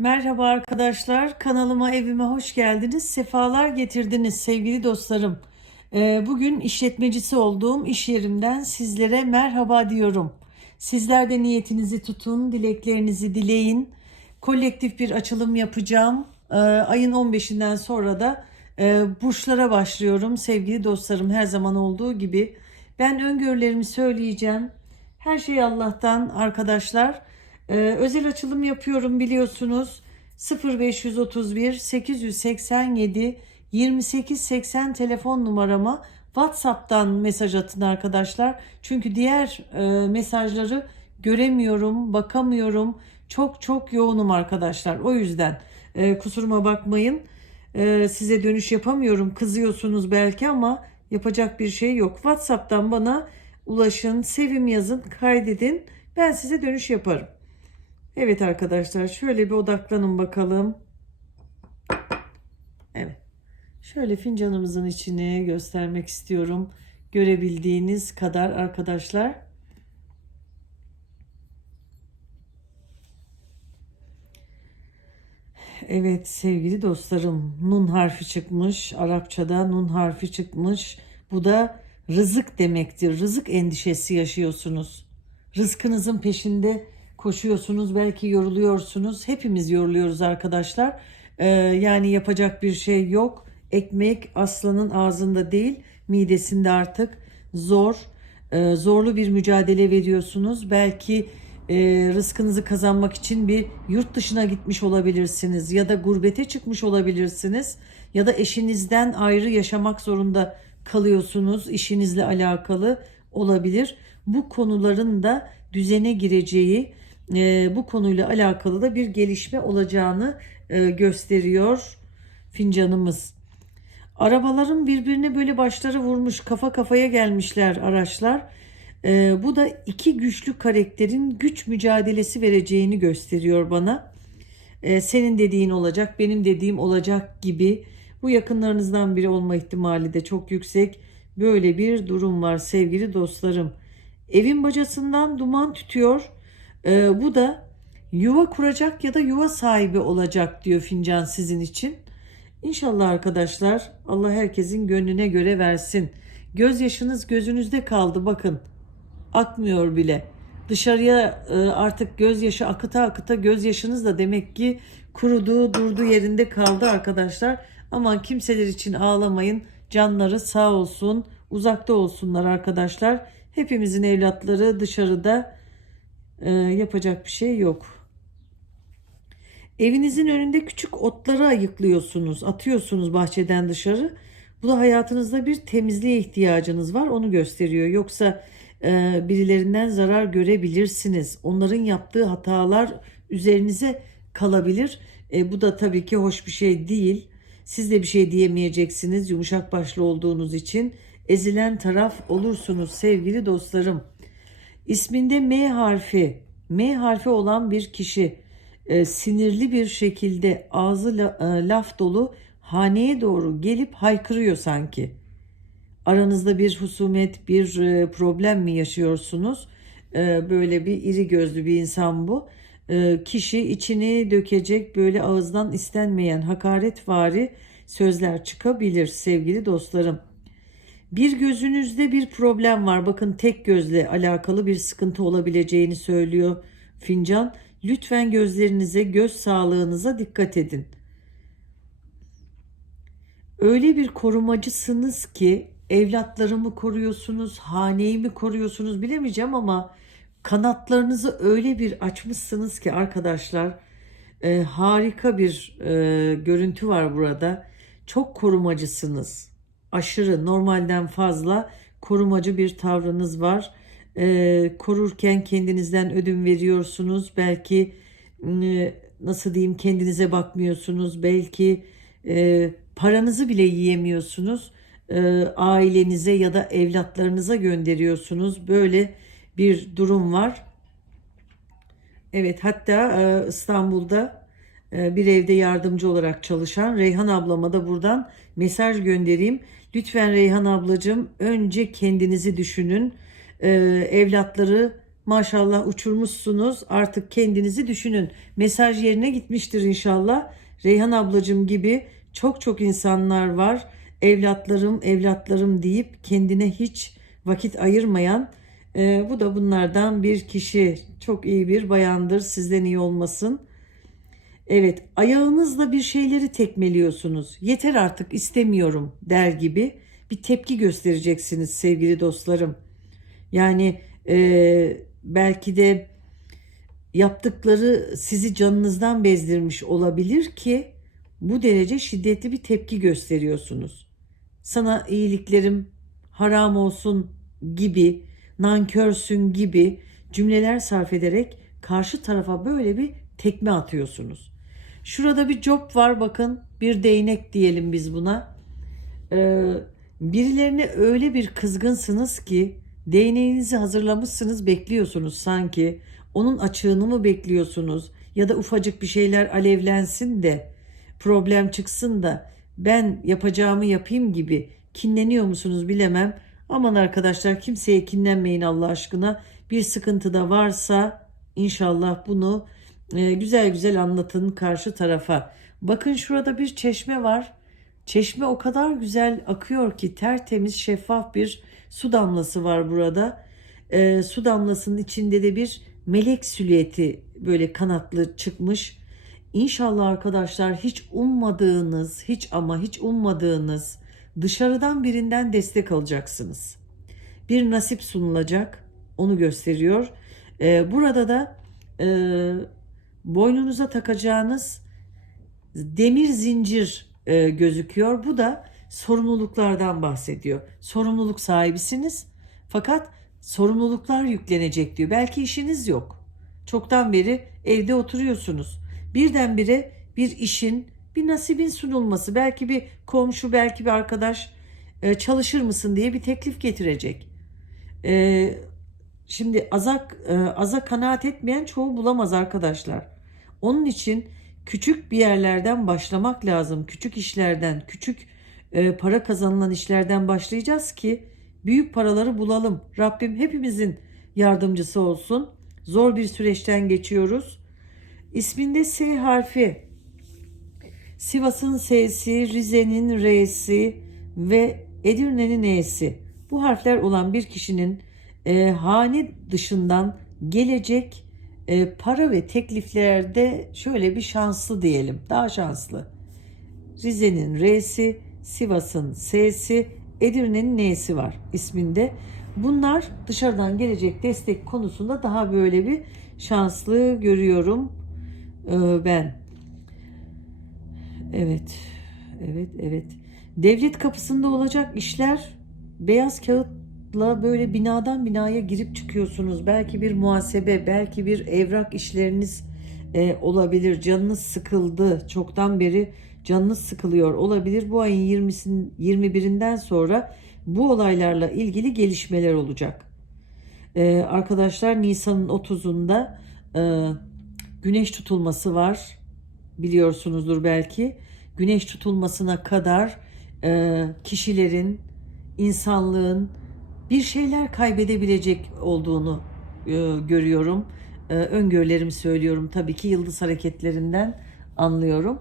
Merhaba arkadaşlar, kanalıma evime hoş geldiniz. Sefalar getirdiniz sevgili dostlarım. Ee, Bugün işletmecisi olduğum iş yerimden sizlere merhaba diyorum. Sizler de niyetinizi tutun, dileklerinizi dileyin. Kolektif bir açılım yapacağım. Ee, Ayın 15'inden sonra da e, burçlara başlıyorum sevgili dostlarım her zaman olduğu gibi. Ben öngörülerimi söyleyeceğim. Her şey Allah'tan arkadaşlar. Ee, özel açılım yapıyorum biliyorsunuz. 0531 887 2880 telefon numarama WhatsApp'tan mesaj atın arkadaşlar. Çünkü diğer e, mesajları göremiyorum, bakamıyorum. Çok çok yoğunum arkadaşlar. O yüzden e, kusuruma bakmayın. E, size dönüş yapamıyorum. Kızıyorsunuz belki ama yapacak bir şey yok. WhatsApp'tan bana ulaşın, sevim yazın, kaydedin. Ben size dönüş yaparım. Evet arkadaşlar şöyle bir odaklanın bakalım. Evet. Şöyle fincanımızın içini göstermek istiyorum. Görebildiğiniz kadar arkadaşlar. Evet sevgili dostlarım nun harfi çıkmış. Arapçada nun harfi çıkmış. Bu da rızık demektir. Rızık endişesi yaşıyorsunuz. Rızkınızın peşinde koşuyorsunuz. Belki yoruluyorsunuz. Hepimiz yoruluyoruz arkadaşlar. Ee, yani yapacak bir şey yok. Ekmek aslanın ağzında değil midesinde artık zor. Ee, zorlu bir mücadele veriyorsunuz. Belki e, rızkınızı kazanmak için bir yurt dışına gitmiş olabilirsiniz ya da gurbete çıkmış olabilirsiniz ya da eşinizden ayrı yaşamak zorunda kalıyorsunuz işinizle alakalı olabilir. Bu konuların da düzene gireceği e, bu konuyla alakalı da bir gelişme olacağını e, gösteriyor fincanımız. Arabaların birbirine böyle başları vurmuş kafa kafaya gelmişler araçlar. Ee, bu da iki güçlü karakterin güç mücadelesi vereceğini gösteriyor bana. Ee, senin dediğin olacak, benim dediğim olacak gibi. Bu yakınlarınızdan biri olma ihtimali de çok yüksek. Böyle bir durum var sevgili dostlarım. Evin bacasından duman tütüyor. Ee, bu da yuva kuracak ya da yuva sahibi olacak diyor fincan sizin için. İnşallah arkadaşlar Allah herkesin gönlüne göre versin. Gözyaşınız gözünüzde kaldı bakın akmıyor bile. Dışarıya e, artık gözyaşı akıta akıta gözyaşınız da demek ki kurudu, durdu yerinde kaldı arkadaşlar. Ama kimseler için ağlamayın. Canları sağ olsun, uzakta olsunlar arkadaşlar. Hepimizin evlatları dışarıda e, yapacak bir şey yok. Evinizin önünde küçük otları ayıklıyorsunuz, atıyorsunuz bahçeden dışarı. Bu da hayatınızda bir temizliğe ihtiyacınız var, onu gösteriyor. Yoksa e, birilerinden zarar görebilirsiniz. Onların yaptığı hatalar üzerinize kalabilir. E, bu da tabii ki hoş bir şey değil. Siz de bir şey diyemeyeceksiniz yumuşak başlı olduğunuz için. Ezilen taraf olursunuz sevgili dostlarım. İsminde M harfi, M harfi olan bir kişi e, sinirli bir şekilde ağzı la, e, laf dolu haneye doğru gelip haykırıyor sanki. Aranızda bir husumet, bir e, problem mi yaşıyorsunuz? E, böyle bir iri gözlü bir insan bu. E, kişi içini dökecek böyle ağızdan istenmeyen hakaretvari sözler çıkabilir sevgili dostlarım. Bir gözünüzde bir problem var. Bakın tek gözle alakalı bir sıkıntı olabileceğini söylüyor fincan. Lütfen gözlerinize, göz sağlığınıza dikkat edin. Öyle bir korumacısınız ki evlatlarımı koruyorsunuz, haneyi mi koruyorsunuz bilemeyeceğim ama kanatlarınızı öyle bir açmışsınız ki arkadaşlar e, harika bir e, görüntü var burada. Çok korumacısınız. Aşırı normalden fazla korumacı bir tavrınız var. E, korurken kendinizden ödün veriyorsunuz. Belki e, nasıl diyeyim kendinize bakmıyorsunuz. Belki e, paranızı bile yiyemiyorsunuz e, ailenize ya da evlatlarınıza gönderiyorsunuz. Böyle bir durum var. Evet hatta e, İstanbul'da e, bir evde yardımcı olarak çalışan Reyhan ablama da buradan mesaj göndereyim. Lütfen Reyhan ablacığım önce kendinizi düşünün. E, evlatları Maşallah uçurmuşsunuz. Artık kendinizi düşünün. Mesaj yerine gitmiştir inşallah. Reyhan ablacığım gibi çok çok insanlar var. Evlatlarım, evlatlarım deyip kendine hiç vakit ayırmayan. e, bu da bunlardan bir kişi. Çok iyi bir bayandır. Sizden iyi olmasın. Evet, ayağınızla bir şeyleri tekmeliyorsunuz. Yeter artık istemiyorum der gibi bir tepki göstereceksiniz sevgili dostlarım. Yani e, belki de yaptıkları sizi canınızdan bezdirmiş olabilir ki bu derece şiddetli bir tepki gösteriyorsunuz. Sana iyiliklerim haram olsun gibi, nankörsün gibi cümleler sarf ederek karşı tarafa böyle bir tekme atıyorsunuz. Şurada bir job var bakın, bir değnek diyelim biz buna. Ee, birilerine öyle bir kızgınsınız ki değneğinizi hazırlamışsınız bekliyorsunuz sanki. Onun açığını mı bekliyorsunuz ya da ufacık bir şeyler alevlensin de problem çıksın da ben yapacağımı yapayım gibi kinleniyor musunuz bilemem. Aman arkadaşlar kimseye kinlenmeyin Allah aşkına. Bir sıkıntı da varsa inşallah bunu e, güzel güzel anlatın karşı tarafa. Bakın şurada bir çeşme var. Çeşme o kadar güzel akıyor ki tertemiz şeffaf bir su damlası var burada. Ee, su damlasının içinde de bir melek silüeti böyle kanatlı çıkmış. İnşallah arkadaşlar hiç ummadığınız, hiç ama hiç ummadığınız dışarıdan birinden destek alacaksınız. Bir nasip sunulacak, onu gösteriyor. Ee, burada da e, boynunuza takacağınız demir zincir e, gözüküyor. Bu da sorumluluklardan bahsediyor. Sorumluluk sahibisiniz fakat sorumluluklar yüklenecek diyor. Belki işiniz yok. Çoktan beri evde oturuyorsunuz. Birdenbire bir işin, bir nasibin sunulması, belki bir komşu, belki bir arkadaş e, çalışır mısın diye bir teklif getirecek. Şimdi azak e, aza kanaat etmeyen çoğu bulamaz arkadaşlar. Onun için küçük bir yerlerden başlamak lazım. Küçük işlerden, küçük e, para kazanılan işlerden başlayacağız ki büyük paraları bulalım. Rabbim hepimizin yardımcısı olsun. Zor bir süreçten geçiyoruz. İsminde S harfi. Sivas'ın S'si, Rize'nin R'si ve Edirne'nin E'si. Bu harfler olan bir kişinin e, hane dışından gelecek e, para ve tekliflerde şöyle bir şanslı diyelim. Daha şanslı. Rize'nin R'si, Sivas'ın S'si, Edirne'nin N'si var isminde. Bunlar dışarıdan gelecek destek konusunda daha böyle bir şanslı görüyorum e, ben. Evet, evet, evet. Devlet kapısında olacak işler beyaz kağıtla böyle binadan binaya girip çıkıyorsunuz. Belki bir muhasebe, belki bir evrak işleriniz e, olabilir. Canınız sıkıldı. Çoktan beri canınız sıkılıyor olabilir. Bu ayın 20'sin 21'inden sonra bu olaylarla ilgili gelişmeler olacak. E, arkadaşlar Nisan'ın 30'unda e, güneş tutulması var. Biliyorsunuzdur belki. Güneş tutulmasına kadar e, kişilerin, insanlığın bir şeyler kaybedebilecek olduğunu e, görüyorum. E, öngörülerimi söylüyorum. Tabii ki yıldız hareketlerinden anlıyorum.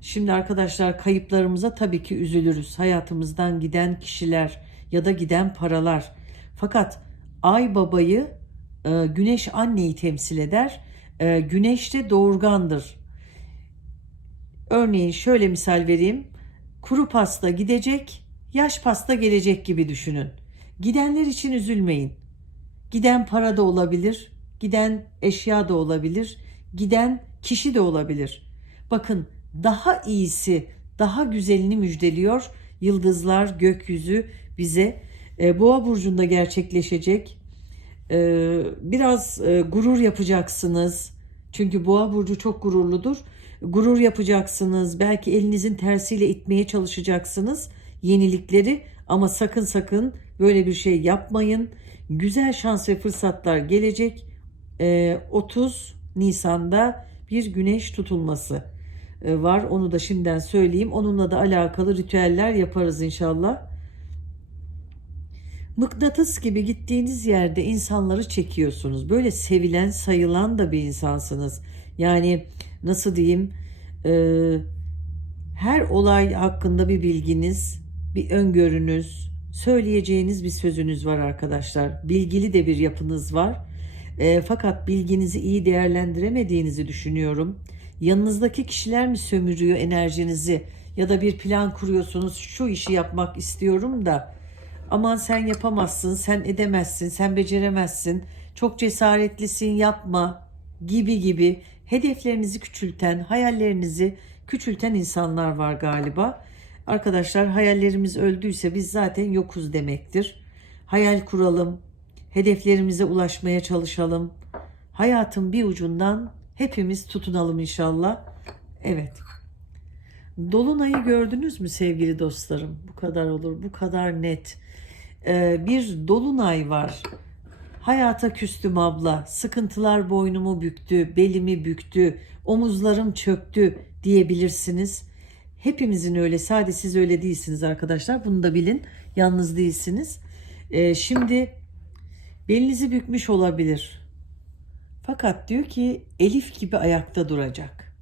Şimdi arkadaşlar kayıplarımıza tabii ki üzülürüz. Hayatımızdan giden kişiler ya da giden paralar. Fakat ay babayı, e, güneş anneyi temsil eder. E, güneş de doğurgandır. Örneğin şöyle misal vereyim. Kuru pasta gidecek, yaş pasta gelecek gibi düşünün. Gidenler için üzülmeyin. Giden para da olabilir, giden eşya da olabilir, giden kişi de olabilir. Bakın daha iyisi, daha güzelini müjdeliyor yıldızlar, gökyüzü bize. E, Boğa burcunda gerçekleşecek. E, biraz e, gurur yapacaksınız. Çünkü Boğa burcu çok gururludur. Gurur yapacaksınız. Belki elinizin tersiyle itmeye çalışacaksınız yenilikleri ama sakın sakın böyle bir şey yapmayın. Güzel şans ve fırsatlar gelecek. E, 30 Nisan'da bir güneş tutulması e, var. Onu da şimdiden söyleyeyim. Onunla da alakalı ritüeller yaparız inşallah. Mıknatıs gibi gittiğiniz yerde insanları çekiyorsunuz. Böyle sevilen, sayılan da bir insansınız. Yani nasıl diyeyim? e, her olay hakkında bir bilginiz, bir öngörünüz, söyleyeceğiniz bir sözünüz var arkadaşlar. Bilgili de bir yapınız var. E, fakat bilginizi iyi değerlendiremediğinizi düşünüyorum. Yanınızdaki kişiler mi sömürüyor enerjinizi ya da bir plan kuruyorsunuz şu işi yapmak istiyorum da aman sen yapamazsın, sen edemezsin, sen beceremezsin, çok cesaretlisin yapma gibi gibi hedeflerinizi küçülten, hayallerinizi küçülten insanlar var galiba. Arkadaşlar hayallerimiz öldüyse biz zaten yokuz demektir. Hayal kuralım, hedeflerimize ulaşmaya çalışalım. Hayatın bir ucundan hepimiz tutunalım inşallah. Evet. Dolunay'ı gördünüz mü sevgili dostlarım? Bu kadar olur, bu kadar net. Ee, bir dolunay var. Hayata küstüm abla, sıkıntılar boynumu büktü, belimi büktü, omuzlarım çöktü diyebilirsiniz. Hepimizin öyle, sadece siz öyle değilsiniz arkadaşlar. Bunu da bilin, yalnız değilsiniz. Ee, şimdi belinizi bükmüş olabilir. Fakat diyor ki Elif gibi ayakta duracak.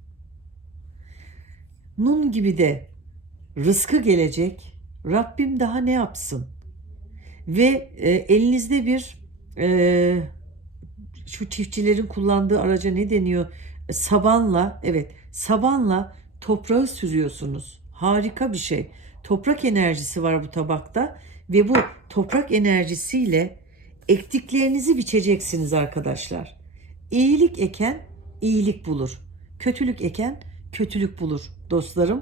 Nun gibi de rızkı gelecek. Rabbim daha ne yapsın? Ve e, elinizde bir e, şu çiftçilerin kullandığı araca ne deniyor? Sabanla, evet, sabanla toprağı sürüyorsunuz. Harika bir şey. Toprak enerjisi var bu tabakta ve bu toprak enerjisiyle ektiklerinizi biçeceksiniz arkadaşlar. İyilik eken iyilik bulur. Kötülük eken kötülük bulur dostlarım.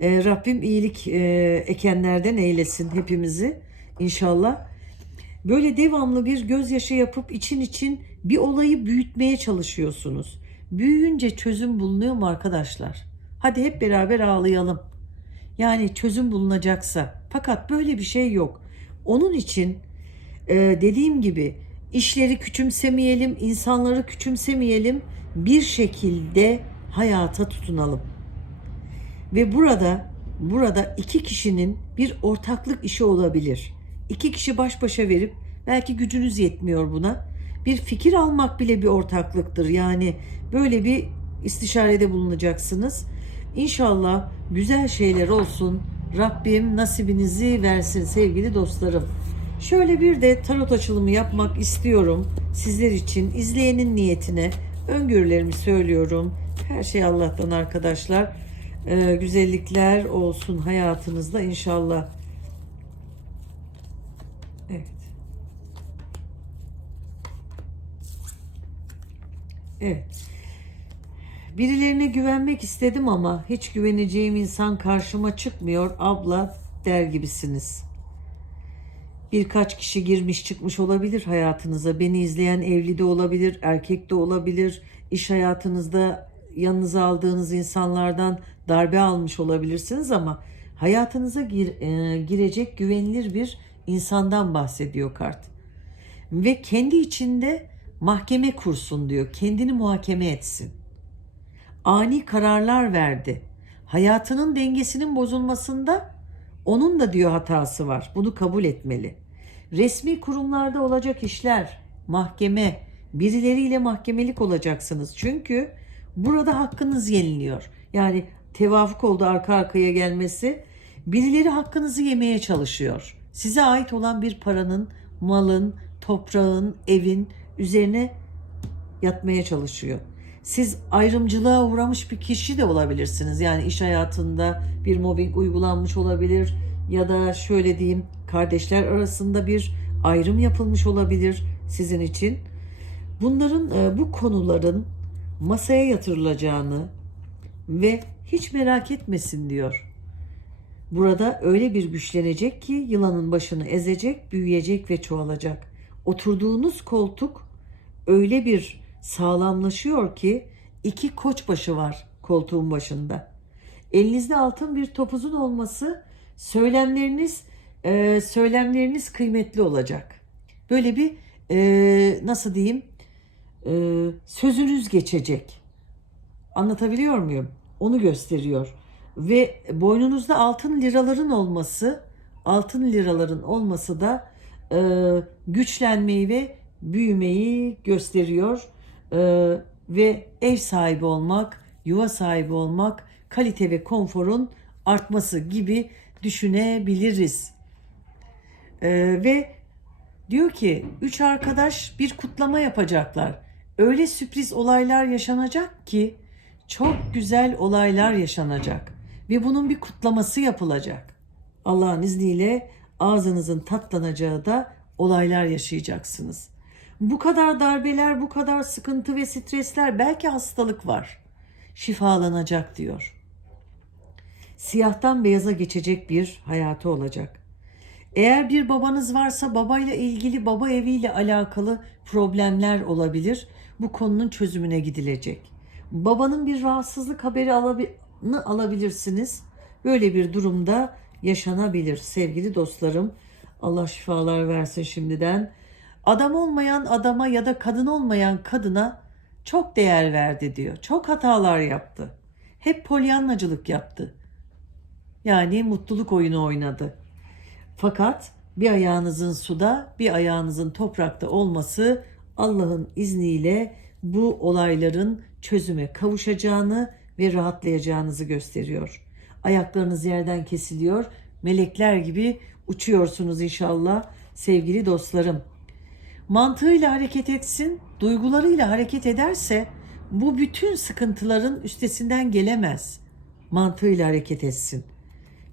E, Rabbim iyilik e, ekenlerden eylesin hepimizi inşallah. Böyle devamlı bir gözyaşı yapıp için için bir olayı büyütmeye çalışıyorsunuz. Büyüyünce çözüm bulunuyor mu arkadaşlar? Hadi hep beraber ağlayalım. Yani çözüm bulunacaksa. Fakat böyle bir şey yok. Onun için e, dediğim gibi işleri küçümsemeyelim, insanları küçümsemeyelim. Bir şekilde hayata tutunalım. Ve burada burada iki kişinin bir ortaklık işi olabilir. İki kişi baş başa verip belki gücünüz yetmiyor buna. Bir fikir almak bile bir ortaklıktır. Yani böyle bir istişarede bulunacaksınız. İnşallah güzel şeyler olsun. Rabbim nasibinizi versin sevgili dostlarım. Şöyle bir de tarot açılımı yapmak istiyorum sizler için. izleyenin niyetine öngörülerimi söylüyorum. Her şey Allah'tan arkadaşlar. Ee, güzellikler olsun hayatınızda inşallah. Evet. Evet. Birilerine güvenmek istedim ama hiç güveneceğim insan karşıma çıkmıyor abla der gibisiniz. Birkaç kişi girmiş çıkmış olabilir hayatınıza. Beni izleyen evli de olabilir, erkek de olabilir. İş hayatınızda yanınıza aldığınız insanlardan darbe almış olabilirsiniz ama hayatınıza gir, e, girecek güvenilir bir insandan bahsediyor kart. Ve kendi içinde mahkeme kursun diyor. Kendini muhakeme etsin. Ani kararlar verdi. Hayatının dengesinin bozulmasında onun da diyor hatası var. Bunu kabul etmeli. Resmi kurumlarda olacak işler, mahkeme, birileriyle mahkemelik olacaksınız. Çünkü burada hakkınız yeniliyor. Yani tevafuk oldu arka arkaya gelmesi. Birileri hakkınızı yemeye çalışıyor. Size ait olan bir paranın, malın, toprağın, evin üzerine yatmaya çalışıyor. Siz ayrımcılığa uğramış bir kişi de olabilirsiniz. Yani iş hayatında bir mobbing uygulanmış olabilir ya da şöyle diyeyim kardeşler arasında bir ayrım yapılmış olabilir sizin için. Bunların e, bu konuların masaya yatırılacağını ve hiç merak etmesin diyor. Burada öyle bir güçlenecek ki yılanın başını ezecek, büyüyecek ve çoğalacak. Oturduğunuz koltuk öyle bir sağlamlaşıyor ki iki koçbaşı var koltuğun başında. Elinizde altın bir topuzun olması söylemleriniz e, söylemleriniz kıymetli olacak. Böyle bir e, nasıl diyeyim e, sözünüz geçecek. Anlatabiliyor muyum? Onu gösteriyor. Ve boynunuzda altın liraların olması, altın liraların olması da e, güçlenmeyi ve büyümeyi gösteriyor. E, ve ev sahibi olmak, yuva sahibi olmak, kalite ve konforun artması gibi düşünebiliriz. E, ve diyor ki üç arkadaş bir kutlama yapacaklar. Öyle sürpriz olaylar yaşanacak ki çok güzel olaylar yaşanacak ve bunun bir kutlaması yapılacak. Allah'ın izniyle ağzınızın tatlanacağı da olaylar yaşayacaksınız. Bu kadar darbeler, bu kadar sıkıntı ve stresler belki hastalık var. Şifalanacak diyor. Siyahtan beyaza geçecek bir hayatı olacak. Eğer bir babanız varsa babayla ilgili baba eviyle alakalı problemler olabilir. Bu konunun çözümüne gidilecek. Babanın bir rahatsızlık haberi alabi- alabilirsiniz. Böyle bir durumda yaşanabilir sevgili dostlarım. Allah şifalar versin şimdiden. Adam olmayan adama ya da kadın olmayan kadına çok değer verdi diyor. Çok hatalar yaptı. Hep polyanlacılık yaptı. Yani mutluluk oyunu oynadı. Fakat bir ayağınızın suda, bir ayağınızın toprakta olması Allah'ın izniyle bu olayların çözüme kavuşacağını ve rahatlayacağınızı gösteriyor. Ayaklarınız yerden kesiliyor. Melekler gibi uçuyorsunuz inşallah sevgili dostlarım. Mantığıyla hareket etsin, duygularıyla hareket ederse bu bütün sıkıntıların üstesinden gelemez. Mantığıyla hareket etsin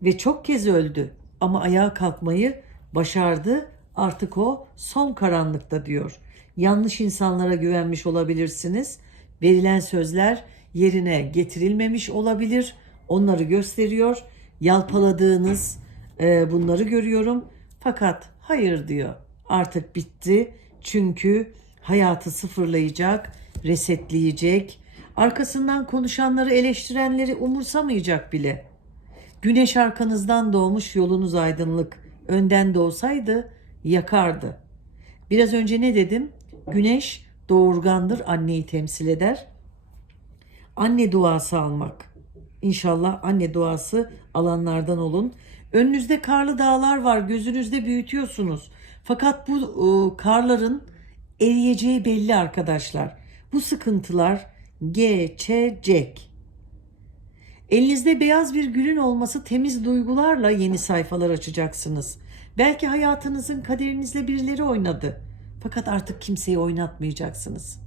ve çok kez öldü ama ayağa kalkmayı başardı. Artık o son karanlıkta diyor. Yanlış insanlara güvenmiş olabilirsiniz. Verilen sözler yerine getirilmemiş olabilir. Onları gösteriyor. Yalpaladığınız e, bunları görüyorum. Fakat hayır diyor. Artık bitti. Çünkü hayatı sıfırlayacak, resetleyecek. Arkasından konuşanları, eleştirenleri umursamayacak bile. Güneş arkanızdan doğmuş yolunuz aydınlık. Önden doğsaydı yakardı. Biraz önce ne dedim? Güneş doğurgandır, anneyi temsil eder. Anne duası almak. İnşallah anne duası alanlardan olun. Önünüzde karlı dağlar var, gözünüzde büyütüyorsunuz. Fakat bu e, karların eriyeceği belli arkadaşlar. Bu sıkıntılar geçecek. Elinizde beyaz bir gülün olması temiz duygularla yeni sayfalar açacaksınız. Belki hayatınızın kaderinizle birileri oynadı. Fakat artık kimseyi oynatmayacaksınız.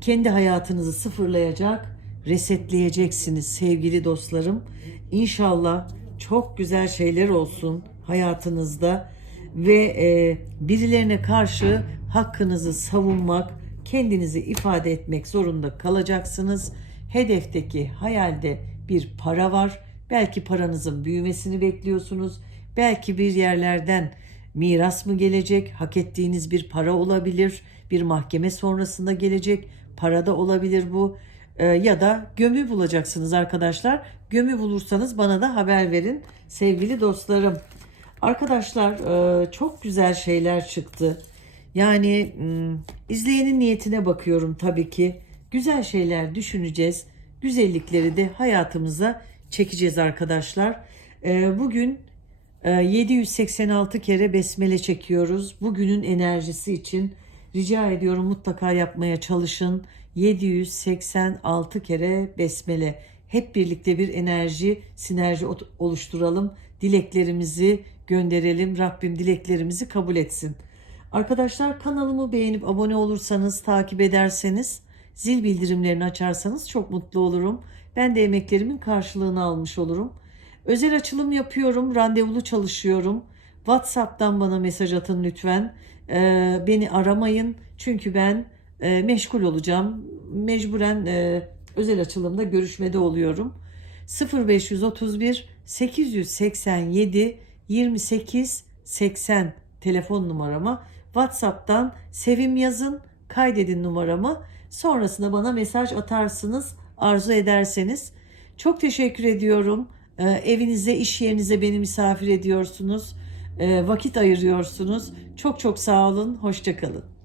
Kendi hayatınızı sıfırlayacak, resetleyeceksiniz sevgili dostlarım. İnşallah çok güzel şeyler olsun hayatınızda ve e, birilerine karşı hakkınızı savunmak, kendinizi ifade etmek zorunda kalacaksınız. Hedefteki hayalde bir para var. Belki paranızın büyümesini bekliyorsunuz. Belki bir yerlerden miras mı gelecek? Hak ettiğiniz bir para olabilir. Bir mahkeme sonrasında gelecek para da olabilir bu. Ee, ya da gömü bulacaksınız arkadaşlar. Gömü bulursanız bana da haber verin sevgili dostlarım. Arkadaşlar e, çok güzel şeyler çıktı. Yani izleyenin niyetine bakıyorum tabii ki. Güzel şeyler düşüneceğiz. Güzellikleri de hayatımıza çekeceğiz arkadaşlar. Ee, bugün e, 786 kere besmele çekiyoruz. Bugünün enerjisi için rica ediyorum mutlaka yapmaya çalışın. 786 kere besmele. Hep birlikte bir enerji, sinerji oluşturalım. Dileklerimizi gönderelim. Rabbim dileklerimizi kabul etsin. Arkadaşlar kanalımı beğenip abone olursanız, takip ederseniz, zil bildirimlerini açarsanız çok mutlu olurum. Ben de emeklerimin karşılığını almış olurum. Özel açılım yapıyorum, randevulu çalışıyorum. WhatsApp'tan bana mesaj atın lütfen. Ee, beni aramayın çünkü ben e, meşgul olacağım. Mecburen e, özel açılımda görüşmede oluyorum. 0531 887 28 80 telefon numarama. WhatsApp'tan Sevim yazın, kaydedin numaramı. Sonrasında bana mesaj atarsınız arzu ederseniz. Çok teşekkür ediyorum. Ee, evinize, iş yerinize beni misafir ediyorsunuz. Ee, vakit ayırıyorsunuz. Çok çok sağ olun. Hoşçakalın.